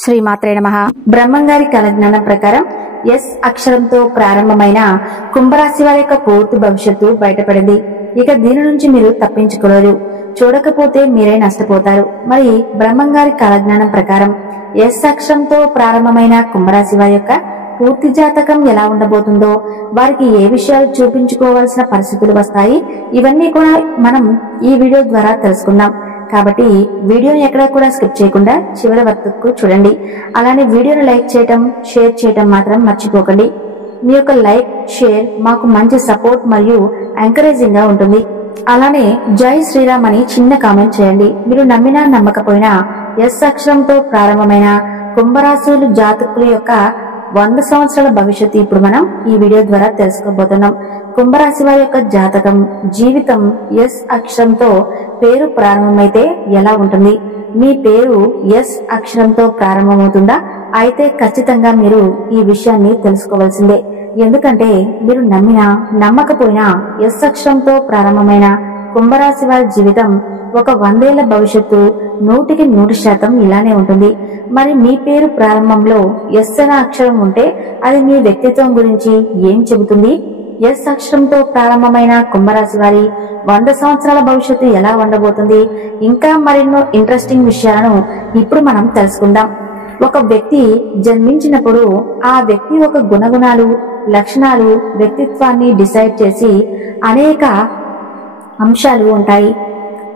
శ్రీమాత్రే నమః. బ్రహ్మంగారి కలజ్ఞానం ప్రకారం ఎస్ అక్షరంతో ప్రారంభమైన కుంభరాశి వారి యొక్క పూర్తి భవిష్యత్తు బయటపడింది. ఇక దీని నుంచి మీరు తప్పించుకోలేరు. చూడకపోతే మీరే నష్టపోతారు. మరి బ్రహ్మంగారి కలజ్ఞానం ప్రకారం ఎస్ అక్షరంతో ప్రారంభమైన కుంభరాశి వారి యొక్క పూర్తి జాతకం ఎలా ఉండబోతుందో, వారికి ఏ విషయాలు చూపించుకోవాల్సిన పరిస్థితులు వస్తాయి, ఇవన్నీ కూడా మనం ఈ వీడియో ద్వారా తెలుసుకుందాం. కాబట్టి వీడియోని ఎక్కడా కూడా స్కిప్ చేయకుండా చివరి వరకు చూడండి. అలానే వీడియోని లైక్ చేయటం, షేర్ చేయటం మాత్రం మర్చిపోకండి. మీ యొక్క లైక్, షేర్ మాకు మంచి సపోర్ట్ మరియు ఎంకరేజింగ్ గా ఉంటుంది. అలానే జై శ్రీరామ్ అని చిన్న కామెంట్ చేయండి. మీరు నమ్మినా నమ్మకపోయినా ఎస్ అక్షరంతో ప్రారంభమైన కుంభరాశులు జాతకుల యొక్క 100 సంవత్సరాల భవిష్యత్తు ఇప్పుడు మనం ఈ వీడియో ద్వారా తెలుసుకోబోతున్నాం. కుంభరాశి వారి యొక్క జాతకం, జీవితం ఎస్ అక్షరంతో పేరు ప్రారంభమైతే ఎలా ఉంటుంది? మీ పేరు ఎస్ అక్షరంతో ప్రారంభమవుతుందా? అయితే ఖచ్చితంగా మీరు ఈ విషయాన్ని తెలుసుకోవాల్సిందే. ఎందుకంటే మీరు నమ్మినా నమ్మకపోయినా ఎస్ అక్షరంతో ప్రారంభమైన కుంభరాశి వారి జీవితం ఒక 100 ఏళ్ల భవిష్యత్తు 100% ఇలానే ఉంటుంది. మరి మీ పేరు ప్రారంభంలో ఎస్ అనే అక్షరం ఉంటే అది మీ వ్యక్తిత్వం గురించి ఏం చెబుతుంది? ఎస్ అక్షరంతో ప్రారంభమైన కుంభరాశి వారి 100 సంవత్సరాల భవిష్యత్తు ఎలా ఉండబోతుంది? ఇంకా మరెన్నో ఇంట్రెస్టింగ్ విషయాలను ఇప్పుడు మనం తెలుసుకుందాం. ఒక వ్యక్తి జన్మించినప్పుడు ఆ వ్యక్తి యొక్క గుణగుణాలు, లక్షణాలు, వ్యక్తిత్వాన్ని డిసైడ్ చేసి అనేక అంశాలు ఉంటాయి.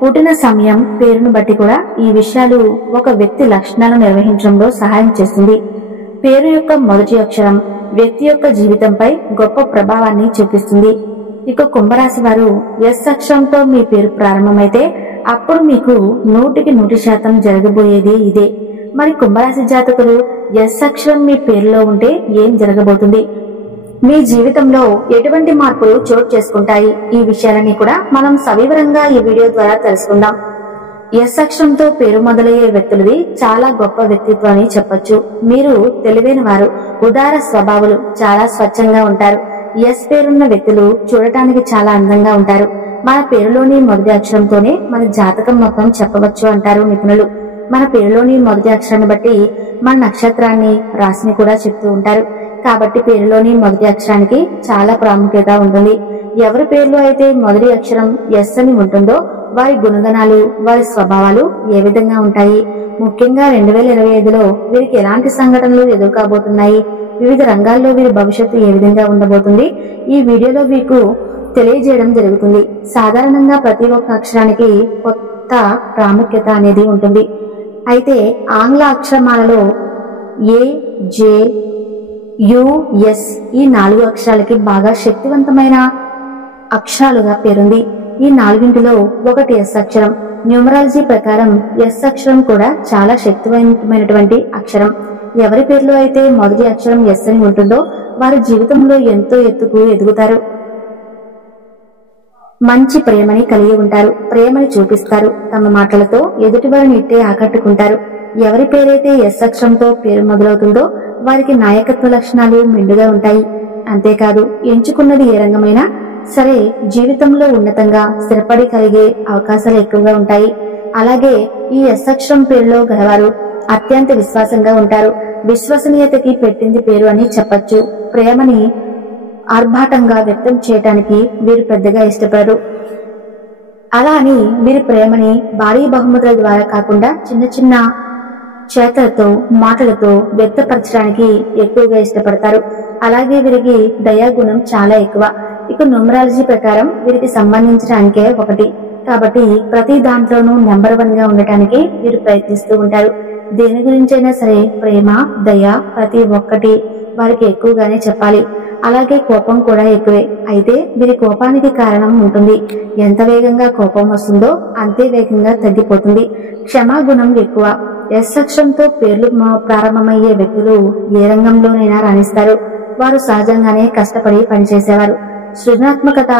పుట్టిన సమయం, పేరును బట్టి కూడా ఈ విషయాలు ఒక వ్యక్తి లక్షణాలను నిర్వహించడంలో సహాయం చేస్తుంది. పేరు యొక్క మొదటి అక్షరం వ్యక్తి యొక్క జీవితంపై గొప్ప ప్రభావాన్ని చూపిస్తుంది. ఇక కుంభరాశి వారు ఎస్ అక్షరంతో మీ పేరు ప్రారంభమైతే అప్పుడు మీకు 100% జరగబోయేది ఇదే. మరి కుంభరాశి జాతకులు ఎస్ అక్షరం మీ పేరులో ఉంటే ఏం జరగబోతుంది? మీ జీవితంలో ఎటువంటి మార్పులు చోటు చేసుకుంటాయి? ఈ విషయాలన్నీ కూడా మనం సవివరంగా ఈ వీడియో ద్వారా తెలుసుకుందాం. ఎస్ అక్షరంతో పేరు మొదలయ్యే వ్యక్తులది చాలా గొప్ప వ్యక్తిత్వం అని చెప్పొచ్చు. మీరు తెలివైన వారు, ఉదార స్వభావులు, చాలా స్వచ్ఛంగా ఉంటారు. ఎస్ పేరున్న వ్యక్తులు చూడటానికి చాలా అందంగా ఉంటారు. మన పేరులోని మొదటి అక్షరంతోనే మన జాతకం మొత్తం చెప్పవచ్చు అంటారు నిపుణులు. మన పేరులోని మొదటి అక్షరాన్ని బట్టి మన నక్షత్రాన్ని, రాశిని కూడా చెప్తూ ఉంటారు. కాబట్టి పేరులోని మొదటి అక్షరానికి చాలా ప్రాముఖ్యత ఉంటుంది. ఎవరి పేరులో అయితే మొదటి అక్షరం ఎస్ అని ఉంటుందో వారి గుణగణాలు, వారి స్వభావాలు ఏ విధంగా ఉంటాయి? ముఖ్యంగా 2025లో వీరికి ఎలాంటి సంఘటనలు ఎదుర్కోబోతున్నాయి? వివిధ రంగాల్లో వీరి భవిష్యత్తు ఏ విధంగా ఉండబోతుంది? ఈ వీడియోలో మీకు తెలియజేయడం జరుగుతుంది. సాధారణంగా ప్రతి ఒక్క అక్షరానికి కొత్త ప్రాముఖ్యత అనేది ఉంటుంది. అయితే ఆంగ్ల అక్షరమాలలో ఏ, జే, యు, ఎస్ ఈ 4 అక్షరాలకి బాగా శక్తివంతమైన అక్షరాలుగా పేరుంది. ఈ 4ంటిలో ఒకటి ఎస్ అక్షరం. న్యూమరాలజీ ప్రకారం ఎస్ అక్షరం కూడా చాలా శక్తివంతమైనటువంటి అక్షరం. ఎవరి పేరులో అయితే మొదటి అక్షరం ఎస్ అని ఉంటుందో వారి జీవితంలో ఎంతో ఎత్తుకు ఎదుగుతారు. మంచి ప్రేమని కలిగి ఉంటారు. ప్రేమని చూపిస్తారు. తమ మాటలతో ఎదుటివారిని ఇట్టే ఆకట్టుకుంటారు. ఎవరి పేరైతే ఎస్ అక్షరంతో పేరు మొదలవుతుందో వారికి నాయకత్వ లక్షణాలు మెండుగా ఉంటాయి. అంతేకాదు ఎంచుకున్నది ఏ రంగమైనా సరే జీవితంలో ఉన్నతంగా స్థిరపడి కలిగే అవకాశాలు ఎక్కువగా ఉంటాయి. అలాగే ఈ ఎస్ అక్షరం పేరులో గలవారు అత్యంత విశ్వాసంగా ఉంటారు. విశ్వసనీయతకి పెట్టింది పేరు అని చెప్పచ్చు. ప్రేమని ఆర్భాటంగా వ్యక్తం చేయటానికి వీరు పెద్దగా ఇష్టపడరు. అలా అని వీరి ప్రేమని భారీ బహుమతుల ద్వారా కాకుండా చిన్న చిన్న చేతలతో, మాటలతో వ్యక్తపరచడానికి ఎక్కువగా ఇష్టపడతారు. అలాగే వీరికి దయాగుణం చాలా ఎక్కువ. ఇక న్యూమరాలజీ ప్రకారం వీరికి సంబంధించిన అంకె 1. కాబట్టి ప్రతి దాంట్లోనూ నెంబర్ 1 గా ఉండటానికి వీరు ప్రయత్నిస్తూ ఉంటారు. దేని గురించైనా సరే ప్రేమ, దయ ప్రతి ఒక్కటి వారికి ఎక్కువగానే చెప్పాలి. అలాగే కోపం కూడా ఎక్కువే. అయితే వీరి కోపానికి కారణం ఉంటుంది. ఎంత వేగంగా కోపం వస్తుందో అంతే వేగంగా తగ్గిపోతుంది. క్షమాగుణం ఎక్కువ. ఎస్ అక్షరంతో పేర్లు ప్రారంభమయ్యే వ్యక్తులు ఏ రంగంలోనైనా రాణిస్తారు. వారు సహజంగానే కష్టపడి పనిచేసేవారు. సృజనాత్మకత,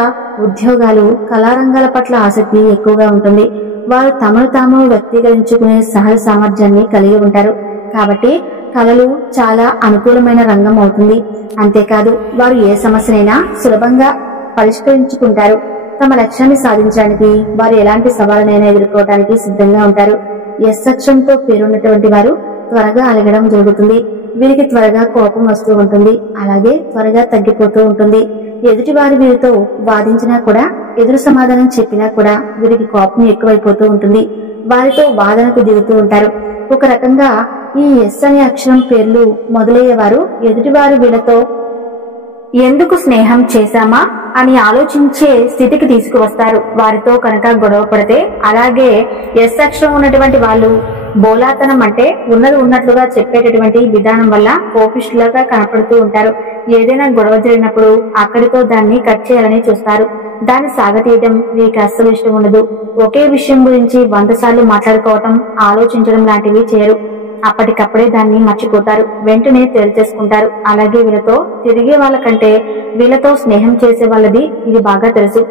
ఉద్యోగాలు, కళారంగాల పట్ల ఆసక్తి ఎక్కువగా ఉంటుంది. వారు తమను తాము వ్యక్తీకరించుకునే సహజ సామర్థ్యాన్ని కలిగి ఉంటారు. కాబట్టి కళలు చాలా అనుకూలమైన రంగం అవుతుంది. అంతేకాదు వారు ఏ సమస్యనైనా సులభంగా పరిష్కరించుకుంటారు. తమ లక్ష్యాన్ని సాధించడానికి వారు ఎలాంటి సవాళ్ళనైనా ఎదుర్కోవడానికి సిద్ధంగా ఉంటారు. ఎస్ అక్షరంతో పేరున్నటువంటి వారు త్వరగా అలగడం జరుగుతుంది. వీరికి త్వరగా కోపం వస్తూ ఉంటుంది. అలాగే త్వరగా తగ్గిపోతూ ఉంటుంది. ఎదుటి వారు వీరితో వాదించినా కూడా, ఎదురు సమాధానం చెప్పినా కూడా వీరికి కోపం ఎక్కువైపోతూ ఉంటుంది. వారితో వాదనకు దిగుతూ ఉంటారు. ఒక రకంగా ఈ ఎస్ అనే అక్షరం పేర్లు మొదలయ్యేవారు ఎదుటివారు వీళ్ళతో ఎందుకు స్నేహం చేశామా అని ఆలోచించే స్థితికి తీసుకువస్తారు. వారితో కనుక గొడవ పడితే, అలాగే ఎస్ అక్షరం ఉన్నటువంటి వాళ్ళు బోలాతనం అంటే ఉన్నది ఉన్నట్లుగా చెప్పేటటువంటి విధానం వల్ల కోపిష్ఠులుగా కనపడుతూ ఉంటారు. ఏదైనా గొడవ జరిగినప్పుడు అక్కడితో దాన్ని కట్ చేయాలని చూస్తారు. దాన్ని సాగతీయటం వీరికి అస్సలు ఇష్టం ఉండదు. ఒకే విషయం గురించి 100 సార్లు మాట్లాడుకోవటం, ఆలోచించడం లాంటివి చేయరు. అప్పటికప్పుడే దాన్ని మర్చిపోతారు. వెంటనే తేల్చేసుకుంటారు. అలాగే వీళ్ళతో తిరిగే వాళ్ళకంటే వీళ్ళతో స్నేహం చేసే వాళ్ళది ఇది బాగా తెలుసు.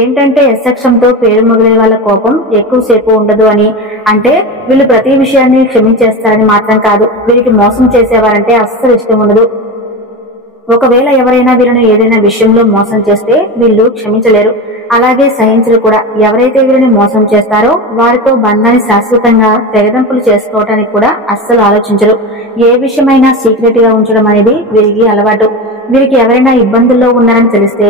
ఏంటంటే ఎస్ అక్షరంతో పేరు మొదలే వాళ్ళ కోపం ఎక్కువసేపు ఉండదు అని. అంటే వీళ్ళు ప్రతి విషయాన్ని క్షమించేస్తారని మాత్రం కాదు, వీరికి మోసం చేసేవారంటే అస్సలు ఇష్టం ఉండదు. ఒకవేళ ఎవరైనా వీళ్ళను ఏదైనా విషయంలో మోసం చేస్తే వీళ్ళు క్షమించలేరు, అలాగే సహించరు కూడా. ఎవరైతే వీరిని మోసం చేస్తారో వారితో బంధాన్ని శాశ్వతంగా తెగదంపులు చేసుకోవటానికి కూడా అస్సలు ఆలోచించరు. ఏ విషయమైనా సీక్రెట్ గా ఉంచడం అనేది వీరికి అలవాటు. వీరికి ఎవరైనా ఇబ్బందుల్లో ఉన్నారని తెలిస్తే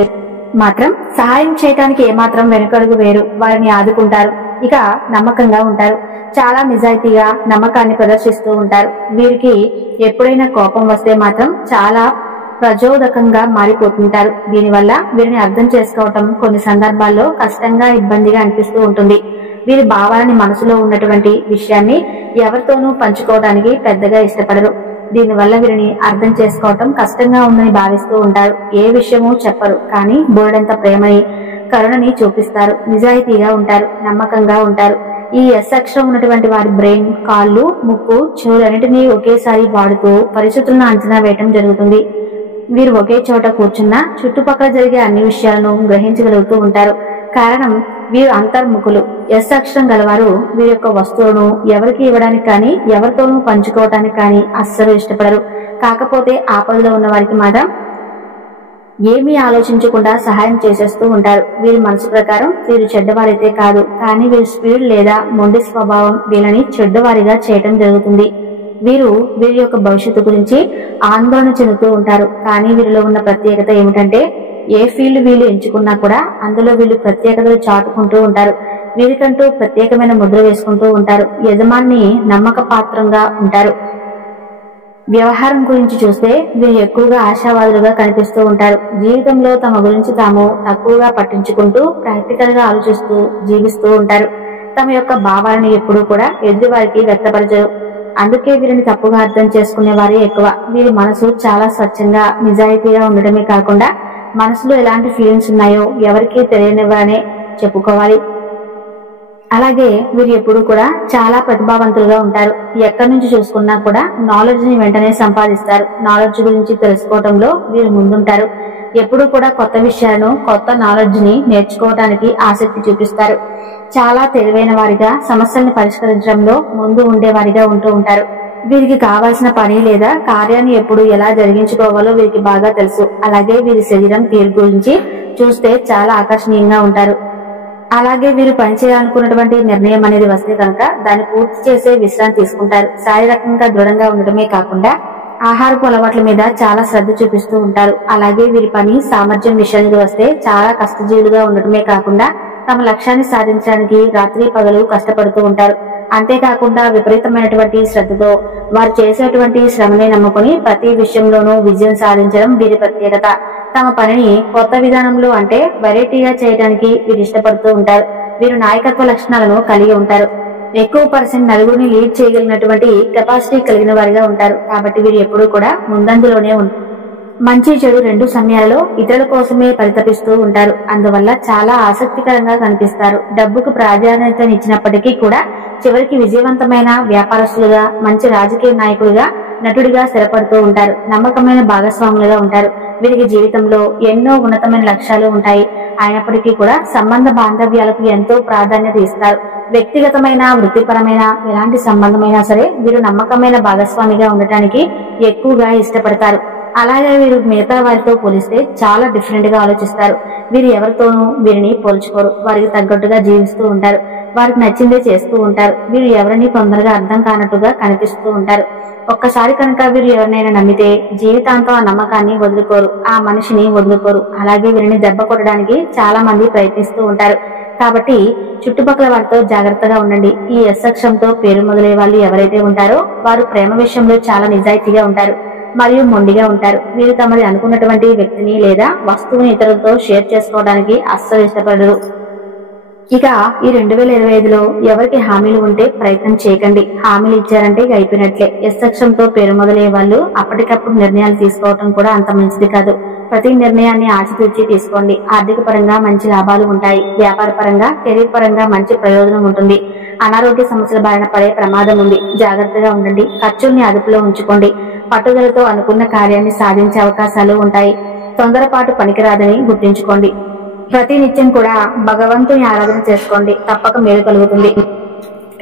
మాత్రం సహాయం చేయడానికి ఏమాత్రం వెనుకడుగు వేరు. వారిని ఆదుకుంటారు. ఇక నమ్మకంగా ఉంటారు. చాలా నిజాయితీగా నమ్మకాన్ని ప్రదర్శిస్తూ ఉంటారు. వీరికి ఎప్పుడైనా కోపం వస్తే మాత్రం చాలా ప్రచోదకంగా మారిపోతుంటారు. దీనివల్ల వీరిని అర్థం చేసుకోవటం కొన్ని సందర్భాల్లో కష్టంగా, ఇబ్బందిగా అనిపిస్తూ ఉంటుంది. వీరి భావాలని, మనసులో ఉన్నటువంటి విషయాన్ని ఎవరితోనూ పంచుకోవడానికి పెద్దగా ఇష్టపడరు. దీనివల్ల వీరిని అర్థం చేసుకోవటం కష్టంగా ఉందని భావిస్తూ ఉంటారు. ఏ విషయమూ చెప్పరు, కానీ బోర్డంత ప్రేమని, కరుణని చూపిస్తారు. నిజాయితీగా ఉంటారు, నమ్మకంగా ఉంటారు. ఈ ఎస్ అక్షరం ఉన్నటువంటి వారి బ్రెయిన్, కాళ్ళు, ముక్కు, చెవులన్నిటినీ ఒకేసారి వాడుతూ పరిస్థితులను అంచనా వేయటం జరుగుతుంది. వీరు ఒకే చోట కూర్చున్నా చుట్టుపక్కల జరిగే అన్ని విషయాలను గ్రహించగలుగుతూ ఉంటారు. కారణం వీరు అంతర్ముఖులు. ఎస్ అక్షరం గలవారు వీరి యొక్క వస్తువులను ఎవరికి ఇవ్వడానికి కానీ, ఎవరితోనూ పంచుకోవటానికి కానీ అస్సలు ఇష్టపడరు. కాకపోతే ఆపదలో ఉన్న వారికి మాత్రం ఏమీ ఆలోచించకుండా సహాయం చేసేస్తూ ఉంటారు. వీరి మనసు ప్రకారం వీరు చెడ్డవారైతే కాదు, కానీ వీరి స్పీడ్ లేదా మొండి స్వభావం వీళ్ళని చెడ్డవారిగా చేయటం జరుగుతుంది. వీరి యొక్క భవిష్యత్తు గురించి ఆందోళన చెందుతూ ఉంటారు. కానీ వీరిలో ఉన్న ప్రత్యేకత ఏమిటంటే, ఏ ఫీల్డ్ వీళ్ళు ఎంచుకున్నా కూడా అందులో వీళ్ళు ప్రత్యేకతలు చాటుకుంటూ ఉంటారు. వీరికంటూ ప్రత్యేకమైన ముద్ర వేసుకుంటూ ఉంటారు. యజమాని నమ్మక పాత్రంగా ఉంటారు. వ్యవహారం గురించి చూస్తే వీరు ఎక్కువగా ఆశావాదులుగా కనిపిస్తూ ఉంటారు. జీవితంలో తమ గురించి తాము తక్కువగా పట్టించుకుంటూ ప్రాక్టికల్ గా ఆలోచిస్తూ జీవిస్తూ ఉంటారు. తమ యొక్క భావాలను ఎప్పుడూ కూడా ఎదుటివారికి వ్యక్తపరచరు. అందుకే వీరిని తప్పుగా అర్థం చేసుకునే వారే ఎక్కువ. వీరి మనసు చాలా స్వచ్ఛంగా, నిజాయితీగా ఉండటమే కాకుండా మనసులో ఎలాంటి ఫీలింగ్స్ ఉన్నాయో ఎవరికీ తెలియనివ్వనే చెప్పుకోవాలి. అలాగే వీరు ఎప్పుడు కూడా చాలా ప్రతిభావంతులుగా ఉంటారు. ఎక్కడి నుంచి చూసుకున్నా కూడా నాలెడ్జ్ ని వెంటనే సంపాదిస్తారు. నాలెడ్జ్ గురించి తెలుసుకోవడంలో వీరు ముందుంటారు. ఎప్పుడు కూడా కొత్త విషయాలను, కొత్త నాలెడ్జ్ ని నేర్చుకోవడానికి ఆసక్తి చూపిస్తారు. చాలా తెలివైన వారిగా, సమస్యల్ని పరిష్కరించడంలో ముందు ఉండేవారిగా ఉంటూ ఉంటారు. వీరికి కావాల్సిన పని లేదా కార్యాన్ని ఎప్పుడు ఎలా జరిగించుకోవాలో వీరికి బాగా తెలుసు. అలాగే వీరి శరీరం తీరు గురించి చూస్తే చాలా ఆకర్షణీయంగా ఉంటారు. అలాగే వీరు పనిచేయాలనుకున్నటువంటి నిర్ణయం అనేది వస్తే కనుక దాన్ని పూర్తి చేసే విశ్రాంతి తీసుకుంటారు. శారీరకంగా దృఢంగా ఉండటమే కాకుండా ఆహారపు అలవాట్ల మీద చాలా శ్రద్ధ చూపిస్తూ ఉంటారు. అలాగే వీరి పని సామర్థ్యం విషయానికి వస్తే చాలా కష్టజీవులుగా ఉండటమే కాకుండా తమ లక్ష్యాన్ని సాధించడానికి రాత్రి పగలు కష్టపడుతూ ఉంటారు. అంతేకాకుండా విపరీతమైనటువంటి శ్రద్ధతో వారు చేసేటువంటి శ్రమని నమ్ముకుని ప్రతి విషయంలోనూ విజయం సాధించడం వీరి ప్రత్యేకత. తమ పనిని కొత్త విధానంలో అంటే వెరైటీగా చేయడానికి వీరు ఇష్టపడుతూ ఉంటారు. వీరు నాయకత్వ లక్షణాలను కలిగి ఉంటారు. ఎక్కువ పర్సెంట్ నలుగురిని లీడ్ చేయగలిగినటువంటి కెపాసిటీ కలిగిన వారిగా ఉంటారు. కాబట్టి వీరు ఎప్పుడూ కూడా ముందంజలోనే ఉంటారు. మంచి చెడు రెండు సమయాల్లో ఇతరుల కోసమే పరితపిస్తూ ఉంటారు. అందువల్ల చాలా ఆసక్తికరంగా కనిపిస్తారు. డబ్బుకు ప్రాధాన్యతనిచ్చినప్పటికీ కూడా చివరికి విజయవంతమైన వ్యాపారస్తులుగా, మంచి రాజకీయ నాయకుడిగా, నటుడిగా స్థిరపడుతూ ఉంటారు. నమ్మకమైన భాగస్వాములుగా ఉంటారు. వీరికి జీవితంలో ఎన్నో ఉన్నతమైన లక్ష్యాలు ఉంటాయి. అయినప్పటికీ కూడా సంబంధ బాంధవ్యాలకు ఎంతో ప్రాధాన్యత ఇస్తారు. వ్యక్తిగతమైన, వృత్తిపరమైన ఎలాంటి సంబంధమైనా సరే వీరు నమ్మకమైన భాగస్వామిగా ఉండటానికి ఎక్కువగా ఇష్టపడతారు. అలాగే వీరు మిగతా వారితో పోలిస్తే చాలా డిఫరెంట్ గా ఆలోచిస్తారు. వీరు ఎవరితోనూ వీరిని పోల్చుకోరు. వారికి తగ్గట్టుగా జీవిస్తూ ఉంటారు. వారికి నచ్చిందే చేస్తూ ఉంటారు. వీరు ఎవరిని తొందరగా అర్థం కానట్టుగా కనిపిస్తూ ఉంటారు. ఒక్కసారి కనుక వీరు ఎవరినైనా నమ్మితే జీవితాంతం ఆ నమ్మకాన్ని వదులుకోరు, ఆ మనిషిని వదులుకోరు. అలాగే వీరిని దెబ్బ కొట్టడానికి చాలా మంది ప్రయత్నిస్తూ ఉంటారు. కాబట్టి చుట్టుపక్కల వారితో జాగ్రత్తగా ఉండండి. ఈ ఎస్ అక్షరంతో పేరు మొదలయ్యే వాళ్ళు ఎవరైతే ఉంటారో వారు ప్రేమ విషయంలో చాలా నిజాయితీగా ఉంటారు మరియు మొండిగా ఉంటారు. వీరు తమది అనుకున్నటువంటి వ్యక్తిని లేదా వస్తువుని ఇతరులతో షేర్ చేసుకోవడానికి అస్సలు ఇష్టపడరు. ఇక ఈ 2025లో ఎవరికి హామీలు ఉంటే ప్రయత్నం చేయకండి. హామీలు ఇచ్చారంటే ఇక అయిపోయినట్లే. ఎస్ అక్షరంతో పేరు మొదలయ్యే వాళ్ళు అప్పటికప్పుడు నిర్ణయాలు తీసుకోవటం కూడా అంత మంచిది కాదు. ప్రతి నిర్ణయాన్ని ఆచితూచి తీసుకోండి. ఆర్థిక పరంగా మంచి లాభాలు ఉంటాయి. వ్యాపార పరంగా, కెరీర్ పరంగా మంచి ప్రయోజనం ఉంటుంది. అనారోగ్య సమస్యల బారిన పడే ప్రమాదం ఉంది. జాగ్రత్తగా ఉండండి. ఖర్చుల్ని అదుపులో ఉంచుకోండి. పట్టుదలతో అనుకున్న కార్యాన్ని సాధించే అవకాశాలు ఉంటాయి. తొందరపాటు పనికిరాదని గుర్తుంచుకోండి. ప్రతి నిత్యం కూడా భగవంతుని ఆరాధన చేసుకోండి. తప్పక మేలు కలుగుతుంది.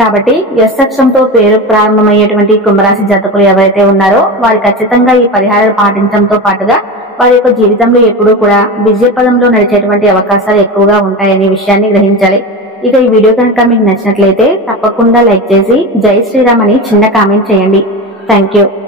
కాబట్టి ఎస్ అక్షరంతో పేరు ప్రారంభమయ్యేటువంటి కుంభరాశి జాతకులు ఎవరైతే ఉన్నారో వారు ఖచ్చితంగా ఈ పరిహారాలు పాటించడంతో పాటుగా వారి యొక్క జీవితంలో ఎప్పుడూ కూడా విజయ పదంలో నడిచేటువంటి అవకాశాలు ఎక్కువగా ఉంటాయనే విషయాన్ని గ్రహించాలి. ఇక ఈ వీడియో కనుక మీకు నచ్చినట్లయితే తప్పకుండా లైక్ చేసి జై శ్రీరామ్ అని చిన్న కామెంట్ చేయండి. Thank you.